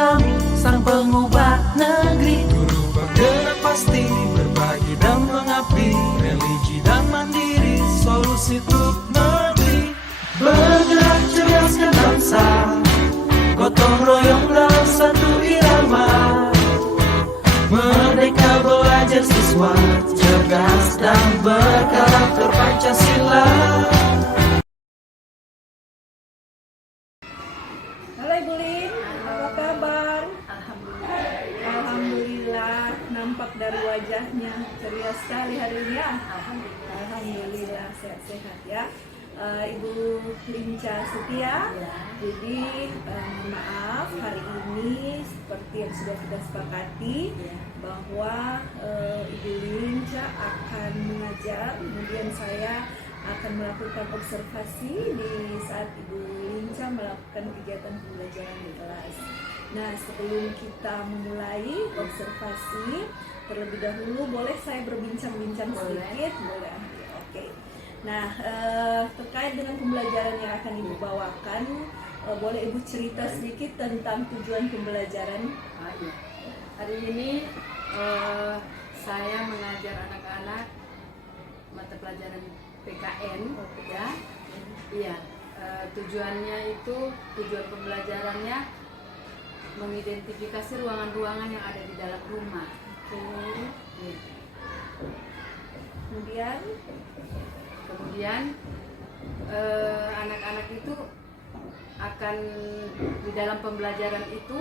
kami, sang pengubah negeri. Guru bergerak pasti, berbagi dan mengabdi, religi dan mandiri, solusi untuk negeri. Bergerak cerdaskan bangsa, gotong royong dalam satu irama. Merdeka belajar siswa, cerdas dan berkarakter Pancasila. Halo Ibu Lin, apa kabar? Alhamdulillah. Alhamdulillah, nampak dari wajahnya ceria sekali hari ini ya. Alhamdulillah. Sehat-sehat ya. Ibu Linca Setia. Jadi maaf hari ini seperti yang sudah kita sepakati bahwa Ibu Linca akan mengajar, kemudian saya akan melakukan observasi di saat Ibu Linca melakukan kegiatan pembelajaran di kelas. Nah, sebelum kita memulai observasi, terlebih dahulu boleh saya berbincang-bincang sedikit? Boleh. Oke. Nah, terkait dengan pembelajaran yang akan Ibu bawakan, boleh Ibu cerita sedikit tentang tujuan pembelajaran? Hari ini saya mengajar anak-anak mata pelajaran PKN, ya. Iya. Tujuannya itu, tujuan pembelajarannya mengidentifikasi ruangan-ruangan yang ada di dalam rumah. Oke. Ya. Kemudian anak-anak itu akan di dalam pembelajaran itu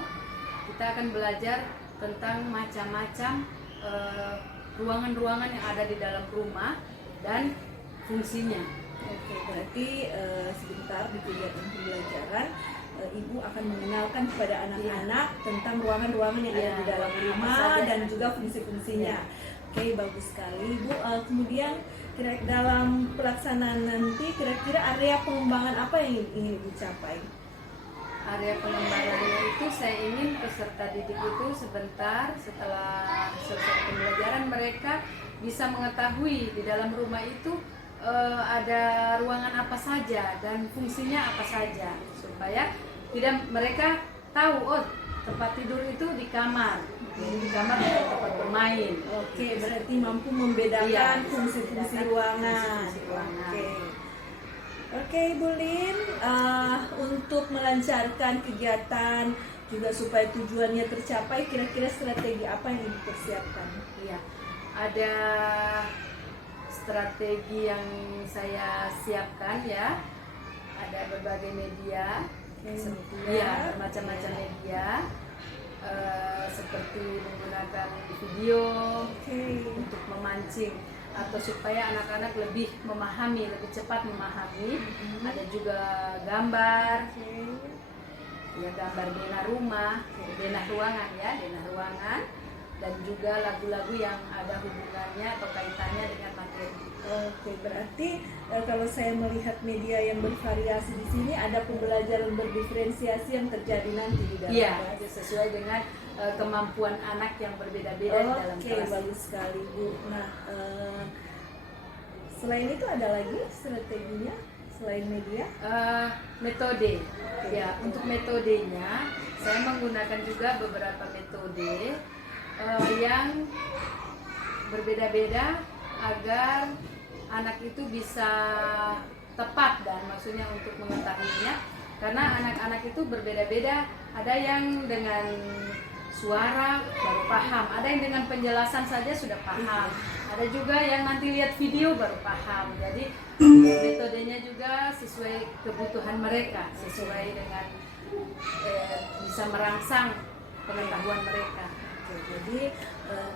kita akan belajar tentang macam-macam ruangan-ruangan yang ada di dalam rumah dan fungsinya. Oke, berarti sebentar di kegiatan pembelajaran Ibu akan mengenalkan kepada anak-anak tentang ruangan-ruangan yang ada di dalam rumah dan juga fungsi-fungsinya. Oke, bagus sekali Ibu. Kemudian dalam pelaksanaan nanti kira-kira area pengembangan apa yang ingin Ibu capai? Area pengembangannya itu saya ingin peserta didik itu sebentar setelah selesai pembelajaran mereka bisa mengetahui di dalam rumah itu ada ruangan apa saja dan fungsinya apa saja, supaya tidak mereka tahu tempat tidur itu di kamar. Jadi di kamar ada tempat bermain. Oke, berarti mampu membedakan fungsi-fungsi ruangan. Oke, Ibu Lin, untuk melancarkan kegiatan juga supaya tujuannya tercapai, kira-kira strategi apa yang Ibu persiapkan? Iya, ada strategi yang saya siapkan ya. Ada berbagai media, macam-macam media. Seperti menggunakan video untuk memancing atau supaya anak-anak lebih memahami, lebih cepat memahami. Ada juga gambar, ya gambar denah rumah, denah ruangan ya, denah ruangan, dan juga lagu-lagu yang ada hubungannya atau kaitannya dengan materi. Oke, berarti kalau saya melihat media yang bervariasi di sini, ada pembelajaran berdiferensiasi yang terjadi nanti di dalam kelas. Sesuai dengan kemampuan anak yang berbeda-beda di dalam kelas. Oke, bagus sekali Bu. Nah, selain itu ada lagi strateginya selain media? Metode. Ya, untuk metodenya saya menggunakan juga beberapa metode yang berbeda-beda agar anak itu bisa tepat, dan maksudnya untuk mengetahuinya, karena anak-anak itu berbeda-beda. Ada yang dengan suara baru paham, ada yang dengan penjelasan saja sudah paham, ada juga yang nanti lihat video baru paham. Jadi metodenya juga sesuai kebutuhan mereka, sesuai dengan bisa merangsang pengetahuan mereka. Jadi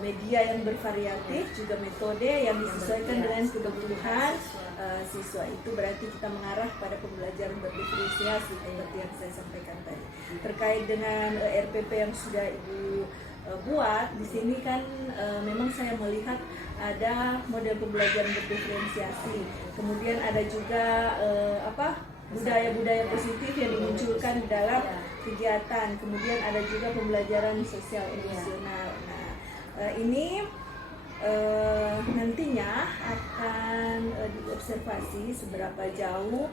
media yang bervariatif juga metode yang disesuaikan dengan kebutuhan siswa. Itu berarti kita mengarah pada pembelajaran berdiferensiasi seperti yang saya sampaikan tadi. Terkait dengan RPP yang sudah Ibu buat di sini kan memang saya melihat ada model pembelajaran berdiferensiasi. Kemudian ada juga budaya-budaya positif yang dimunculkan di dalam kegiatan. Kemudian ada juga pembelajaran sosial emosional. Nah, ini nantinya akan diobservasi seberapa jauh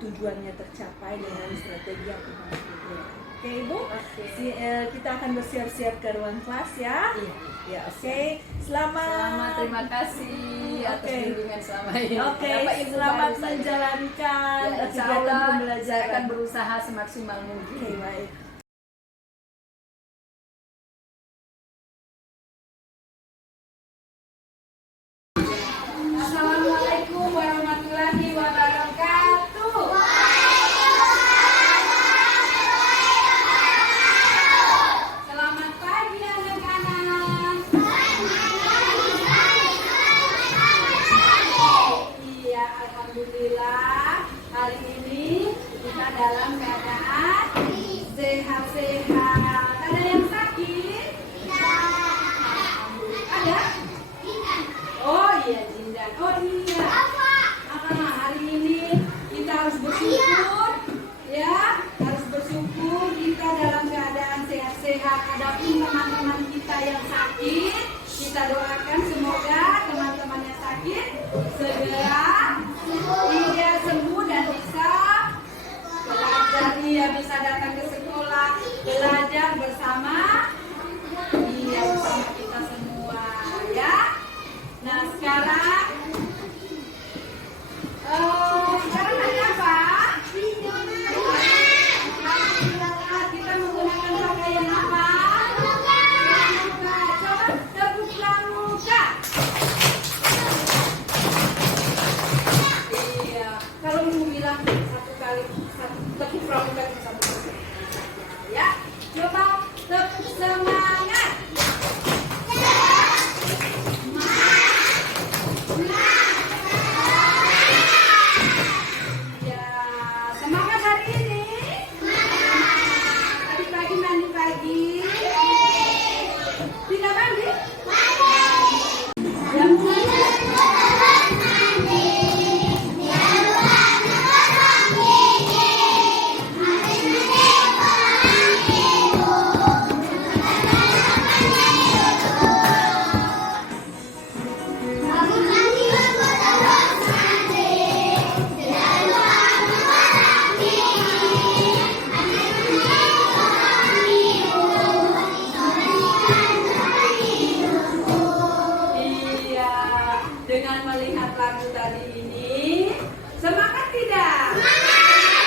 tujuannya tercapai dengan strategi yang kita lakukan. Oke Ibu, Oke. kita akan bersiap-siap ke ruang kelas ya. Iya. Ya, oke. Selamat. Terima kasih atas Oke. bimbingan selama ini. Oke, Dapat ilmu selamat baru saya. menjalankan Ya, insya kegiatan Allah saya pembelajaran. akan berusaha semaksimal mungkin. Oke, baik. Assalamualaikum warahmatullahi wabarakatuh. Selamat pagi anak-anak. Iya, alhamdulillah hari ini kita dalam keadaan sehat-sehat. Ada yang sakit? Ada? Oh iya Jindan. Oh iya. Hari ini kita harus bersyukur, ya, harus bersyukur kita dalam keadaan sehat-sehat. Adapun teman-teman kita yang sakit, kita doakan semoga teman-teman yang sakit segera dia sembuh dan bisa belajar, dia bisa datang ke sekolah, belajar bersama kita semua, ya. Nah sekarang hari apa? Kita menggunakan pakaian apa? Coba tepuk pramuka. Iya, kalau mau bilang satu kali tepuk pramuka itu satu kali. Ya, coba tepuk semangat. Ya, semangat hari ini. Tadi pagi mandi pagi. Tidak mandi? Yang Iya, dengan melihat lagu tadi ini, semangat tidak? Semangat!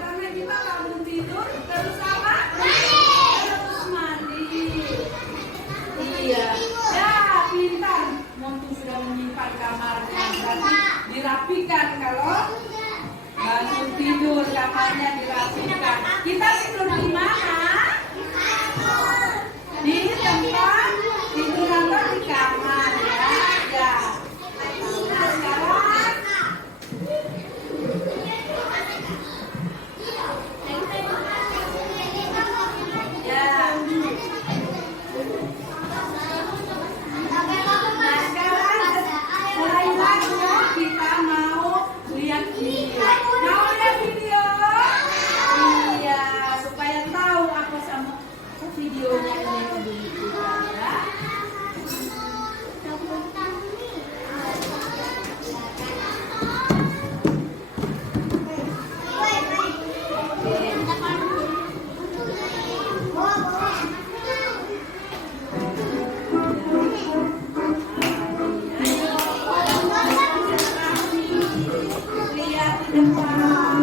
Karena kita bangun tidur, terus apa? Terus mandi. Iya, ya pintar. Mumpung sudah menyimpan kamarnya, berarti dirapikan kalau bangun tidur, kamarnya dirapikan. Kita tidur di mana? Di tempat tidur atau di kamar ya? Ya. Nah, sekarang ya. Nah, sekarang selain lagu kita mau lihat video. Mau lihat video? Iya, supaya tahu apa sama videonya ini begitu ya. Lihat di depan.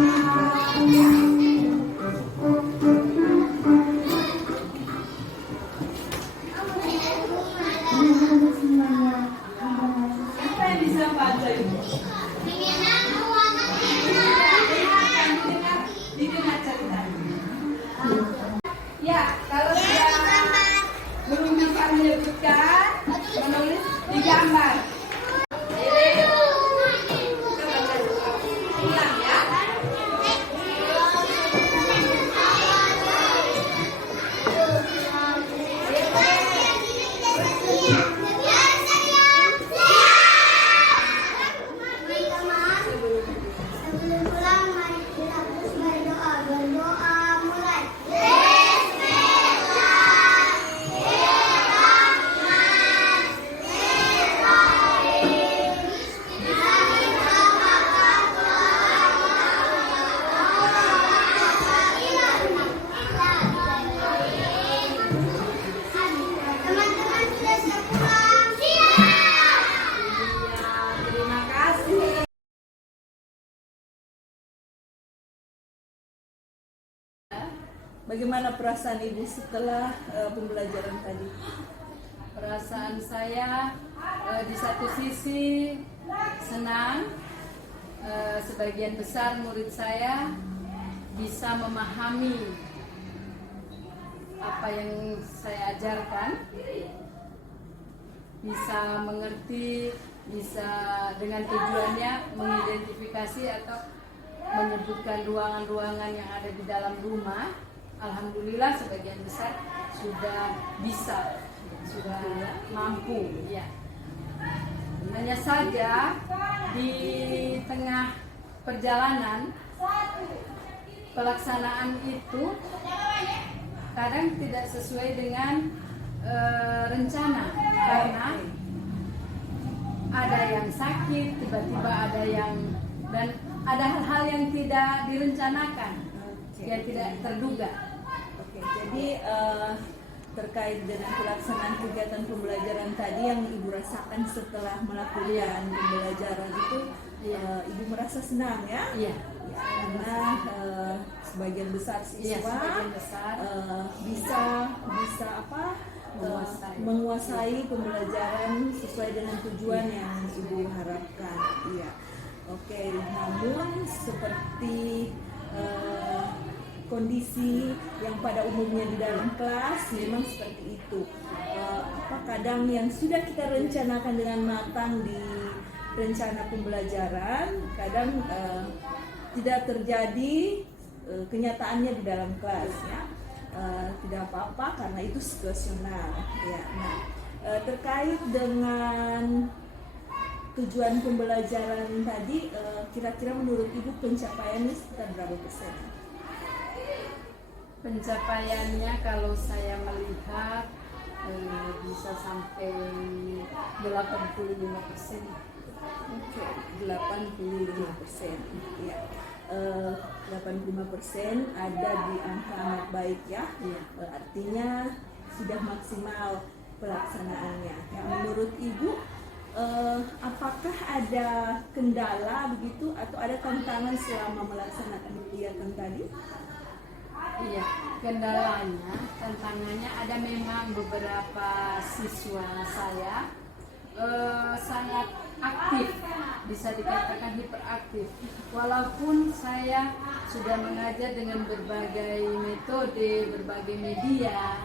Siapa yang bisa baca itu? Didengar cerita. Ya, kalau sudah belum bisa menyebutkan, menulis di gambar. Ulang ya. Bagaimana perasaan Ibu setelah pembelajaran tadi? Perasaan saya di satu sisi senang, sebagian besar murid saya bisa memahami apa yang saya ajarkan, bisa mengerti, bisa dengan tujuannya mengidentifikasi atau menyebutkan ruangan-ruangan yang ada di dalam rumah. Alhamdulillah sebagian besar sudah bisa, sudah mampu, ya. Hanya saja di tengah perjalanan pelaksanaan itu kadang tidak sesuai dengan rencana, karena ada yang sakit, tiba-tiba ada yang, dan ada hal-hal yang tidak direncanakan, yang tidak terduga. Oke, jadi terkait dengan pelaksanaan kegiatan pembelajaran tadi yang Ibu rasakan setelah melakukan pembelajaran itu, Ibu merasa senang ya? Iya. Karena sebagian besar siswa Sebagian besar. bisa menguasai pembelajaran sesuai dengan tujuan yang Ibu harapkan. Iya. Oke, namun seperti kondisi yang pada umumnya di dalam kelas memang seperti itu. Kadang yang sudah kita rencanakan dengan matang di rencana pembelajaran, kadang tidak terjadi kenyataannya di dalam kelas, ya. Tidak apa-apa karena itu situasional, ya. Nah, terkait dengan tujuan pembelajaran tadi, kira-kira menurut Ibu pencapaiannya sekitar berapa persen? Pencapaiannya kalau saya melihat bisa sampai 85%. Oke, 85%. Ya. 85% ada di angka amat baik, ya. Artinya sudah maksimal pelaksanaannya. Ya, menurut Ibu, apakah ada kendala begitu atau ada tantangan selama melaksanakan kegiatan tadi? Iya, kendalanya, tantangannya ada, memang beberapa siswa saya sangat aktif, bisa dikatakan hiperaktif. Walaupun saya sudah mengajar dengan berbagai metode, berbagai media,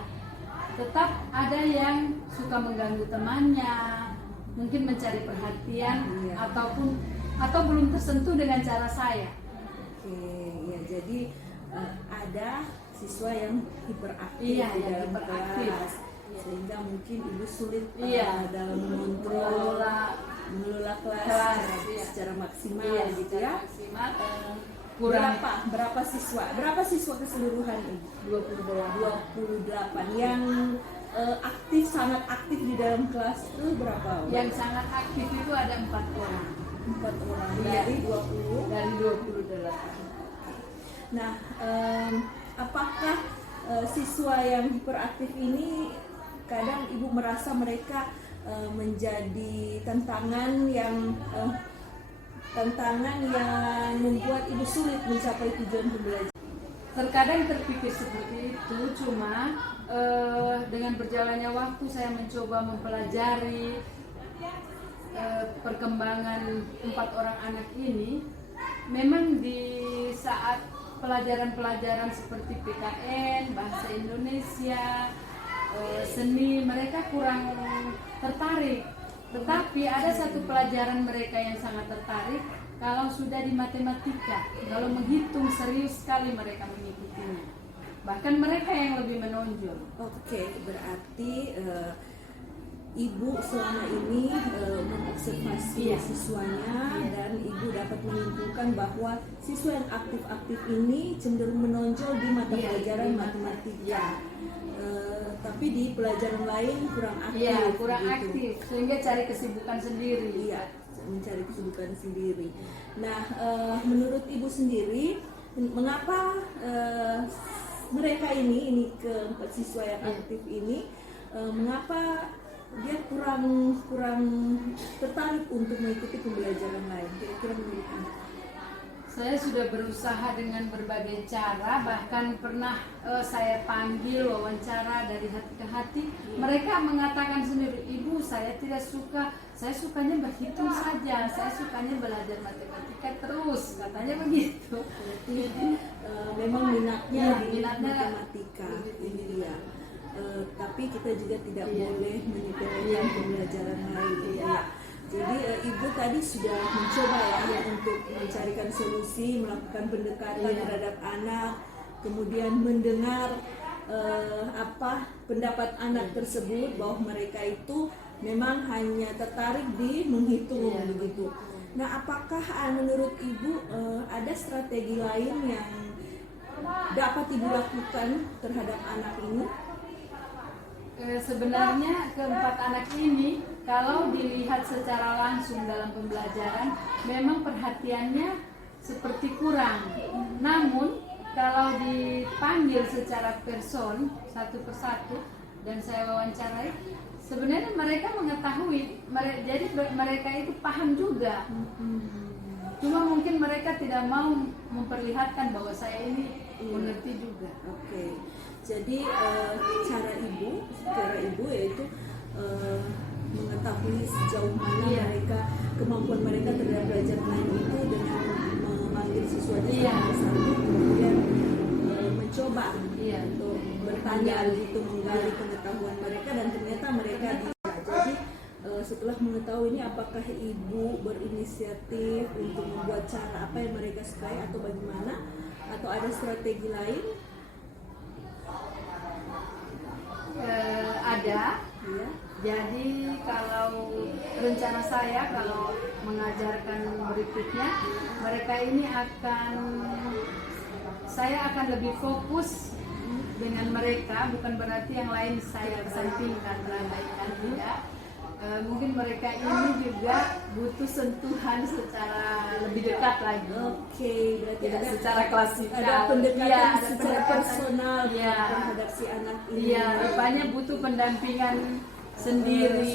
tetap ada yang suka mengganggu temannya, mungkin mencari perhatian, atau belum tersentuh dengan cara saya. Oke, ya, jadi ada siswa yang hiperaktif Iya, di yang dalam hiperaktif. kelas, sehingga mungkin Ibu sulit dalam mengelola kelas iya. secara maksimal, gitu secara ya. maksimal. Kurang Berapa siswa keseluruhan Ibu? 28 yang sangat aktif di dalam kelas itu berapa? Yang sangat aktif itu ada 4 orang. 4 orang Iya. dari 20. Dari 28. Nah, apakah siswa yang hiperaktif ini kadang Ibu merasa mereka menjadi tantangan yang membuat Ibu sulit mencapai tujuan pembelajaran? Terkadang terpikir seperti itu, cuma dengan berjalannya waktu saya mencoba mempelajari perkembangan 4 orang anak ini. Memang di saat pelajaran-pelajaran seperti PKN, bahasa Indonesia, seni, mereka kurang tertarik. Tetapi ada satu pelajaran mereka yang sangat tertarik, kalau sudah di matematika, kalau menghitung serius sekali mereka mengikutinya. Bahkan mereka yang lebih menonjol. Oke, berarti Ibu selama ini mengobservasi siswanya, dan Ibu dapat menyimpulkan bahwa siswa yang aktif-aktif ini cenderung menonjol di mata pelajaran matematika. Tapi di pelajaran lain kurang aktif. Iya, kurang gitu. aktif, sehingga cari kesibukan sendiri. Iya, mencari kesibukan sendiri. Nah, menurut Ibu sendiri, mengapa mereka ini keempat siswa yang aktif ini, mengapa dia kurang tertarik untuk mengikuti pembelajaran lain? Kira-kira menurut Ibu? Saya sudah berusaha dengan berbagai cara, bahkan pernah saya panggil wawancara dari hati ke hati. Mereka mengatakan sendiri, "Ibu, saya tidak suka, saya sukanya berhitung saja, saya sukanya belajar matematika terus," katanya begitu. Memang minatnya di minatnya matematika ini dia. Tapi kita juga tidak boleh menyepelekan pembelajaran lain ya. Jadi ibu tadi sudah mencoba ya untuk mencarikan solusi, melakukan pendekatan terhadap anak, kemudian mendengar apa pendapat anak tersebut bahwa mereka itu memang hanya tertarik di menghitung begitu. Nah, apakah menurut ibu ada strategi lain yang dapat ibu lakukan terhadap anak ini? Sebenarnya keempat anak ini kalau dilihat secara langsung dalam pembelajaran memang perhatiannya seperti kurang. Namun kalau dipanggil secara person satu persatu dan saya wawancarai, sebenarnya mereka mengetahui, jadi mereka itu paham juga. Cuma mungkin mereka tidak mau memperlihatkan bahwa saya ini mengerti juga. Oke. Jadi cara ibu yaitu mengetahui sejauh mana mereka, kemampuan mereka terhadap belajar online itu dengan memanggil siswanya satu-satu, kemudian mencoba untuk bertanya begitu, menggali pengetahuan mereka, dan ternyata mereka bisa. Jadi setelah mengetahui ini, apakah ibu berinisiatif untuk membuat cara apa yang mereka sukai atau bagaimana, atau ada strategi lain? Ada. Ya. Jadi kalau rencana saya kalau mengajarkan berikutnya, mereka ini saya akan lebih fokus dengan mereka, bukan berarti yang lain saya kesampingkan, terabaikan, tidak. Mungkin mereka ini juga butuh sentuhan secara lebih dekat lagi. Oke, berarti Ya, secara klasikal. ada pendekatan Ada secara pendekatan. personal terhadap si anak ini. Iya, rupanya butuh pendampingan sendiri.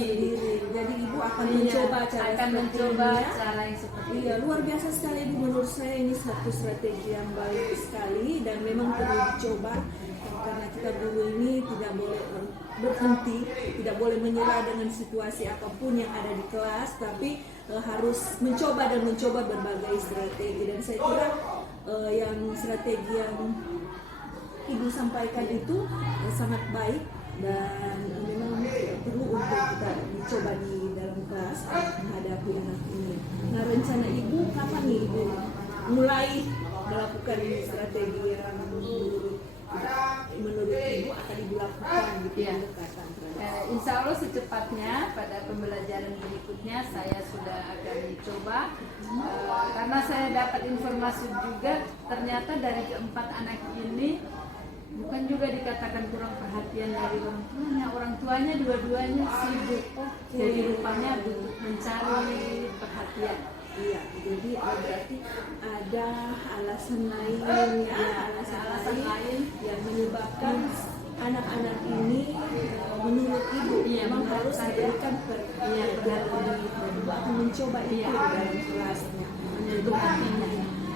Jadi ibu akan mencoba cara cara yang seperti Iya, luar biasa sekali ibu. Menurut saya ini satu strategi yang baik sekali dan memang perlu dicoba, karena kita guru ini tidak boleh berhenti, tidak boleh menyerah dengan situasi apapun yang ada di kelas, tapi harus mencoba berbagai strategi. Dan saya kira yang strategi yang ibu sampaikan itu sangat baik dan memang perlu untuk kita dicoba di dalam kelas menghadapi anak ini. Nah, rencana ibu kapan nih ibu mulai melakukan strategi yang menurut ibu akan ibu lakukan gitu pendekatan terhadap? Insya Allah secepatnya pada pembelajaran berikutnya saya sudah akan dicoba, karena saya dapat informasi juga ternyata dari keempat anak ini bukan juga dikatakan kurang perhatian dari orang tuanya dua-duanya sibuk, jadi rupanya butuh mencari perhatian. Iya, jadi berarti ada alasan lain alasan lain yang menyebabkan anak-anak ini menurut ibu memang harus diberikan perhatian lebih, dan ibu akan mencoba itu di dalam kelasnya untuk hatinya.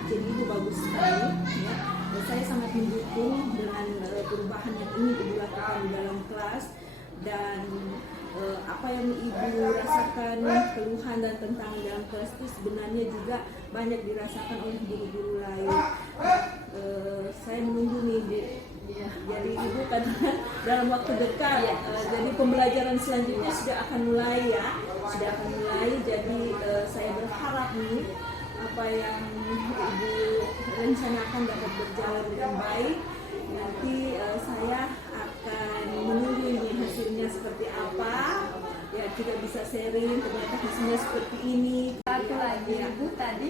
Jadi ibu bagus sekali ya. Saya sangat mendukung dengan perubahan yang ingin ibu lakukan di dalam kelas, dan apa yang ibu rasakan, keluhan dan tantangan dalam kelas itu sebenarnya juga banyak dirasakan oleh guru-guru lain. Saya menunggu nih Bu. Jadi ibu katanya dalam waktu dekat, jadi pembelajaran selanjutnya sudah akan mulai ya, jadi saya berharap nih apa yang ibu rencanakan dapat berjalan dengan baik. Nanti saya akan menunggu ini hasilnya seperti apa ya, kita bisa sharing ternyata hasilnya seperti ini. Satu lagi ibu tadi,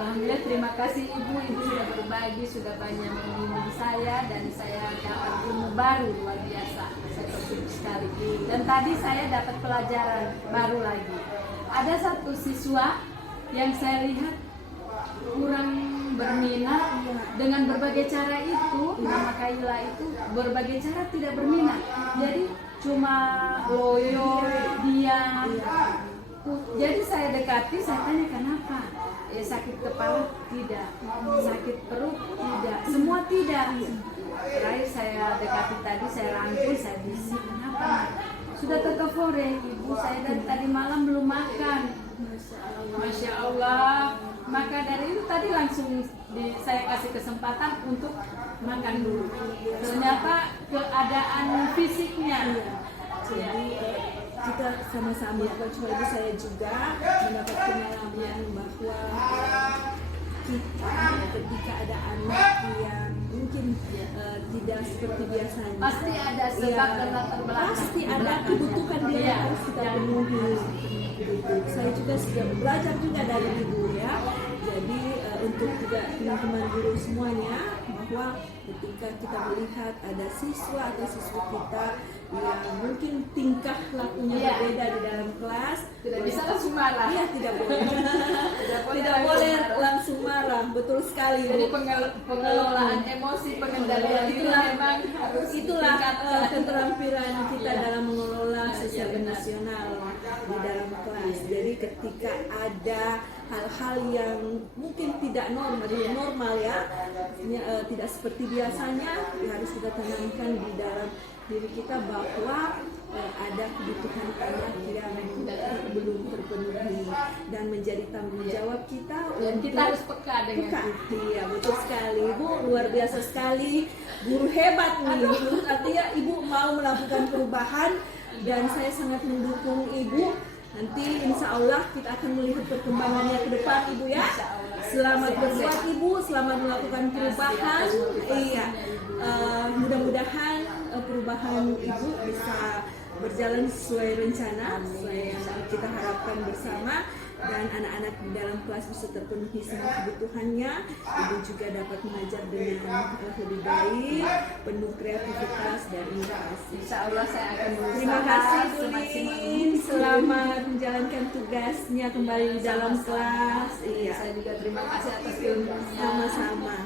alhamdulillah terima kasih ibu sudah berbagi, sudah banyak mengingat saya, dan saya dapat ilmu baru luar biasa, saya bersyukur sekali. Dan tadi saya dapat pelajaran baru lagi, ada satu siswa yang saya lihat kurang berminat dengan berbagai cara itu, nama Kaila itu berbagai cara tidak berminat, jadi cuma loyo, diam, Jadi saya dekati, saya tanya kenapa? Ya sakit kepala tidak, sakit perut tidak, semua tidak. Terakhir saya dekati tadi, saya rangkul, saya bisik, kenapa? Sudah terkefore, ibu saya dari tadi malam belum makan. Masya Allah. Maka dari itu tadi langsung saya kasih kesempatan untuk makan dulu. Ternyata keadaan fisiknya. Jadi kita sama-sama, bukan cuma ibu saya juga mendapat pengalaman bahwa kita ketika ada anak yang mungkin tidak seperti biasanya, Pasti ada sebab dan latar belakang. pasti ada kebutuhan dia yang harus kita penuhi. Saya juga sudah belajar juga dari ibu ya. Jadi untuk juga teman-teman guru semuanya, bahwa ketika kita melihat ada siswa atau siswa kita yang mungkin tingkah lakunya berbeda di dalam kelas, Tidak bisa langsung marah. iya tidak boleh, tidak boleh langsung marah, betul sekali. Jadi Bu. pengelolaan emosi, pengendalian itu memang harus Itulah ditingkatkan. keterampilan kita dalam mengelola secara nasional di dalam kelas. Jadi ketika ada hal-hal yang mungkin tidak normal ya, tidak seperti biasanya, harus kita tanamkan di dalam diri kita bahwa ada kebutuhan anak yang belum terpenuhi dan menjadi tanggung jawab kita. Dan kita harus peka dengan Peka. itu. Iya betul sekali, Ibu luar biasa sekali, guru hebat nih. Artinya Ibu mau melakukan perubahan dan saya sangat mendukung Ibu. Nanti insya Allah kita akan melihat perkembangannya ke depan Ibu ya. Selamat berbuat Ibu, selamat melakukan perubahan. Iya, mudah-mudahan perubahan Ibu bisa berjalan sesuai rencana, sesuai yang kita harapkan bersama, dan anak-anak di dalam kelas bisa terpenuhi semua kebutuhannya. Ibu juga dapat mengajar dengan lebih baik, penuh kreativitas dan inovasi. Insya Allah saya akan berusaha. Terima kasih Bu semaksimal Lin, mungkin. selamat menjalankan tugasnya kembali di dalam kelas. Iya, Saya juga terima kasih atas ilmunya. sama-sama.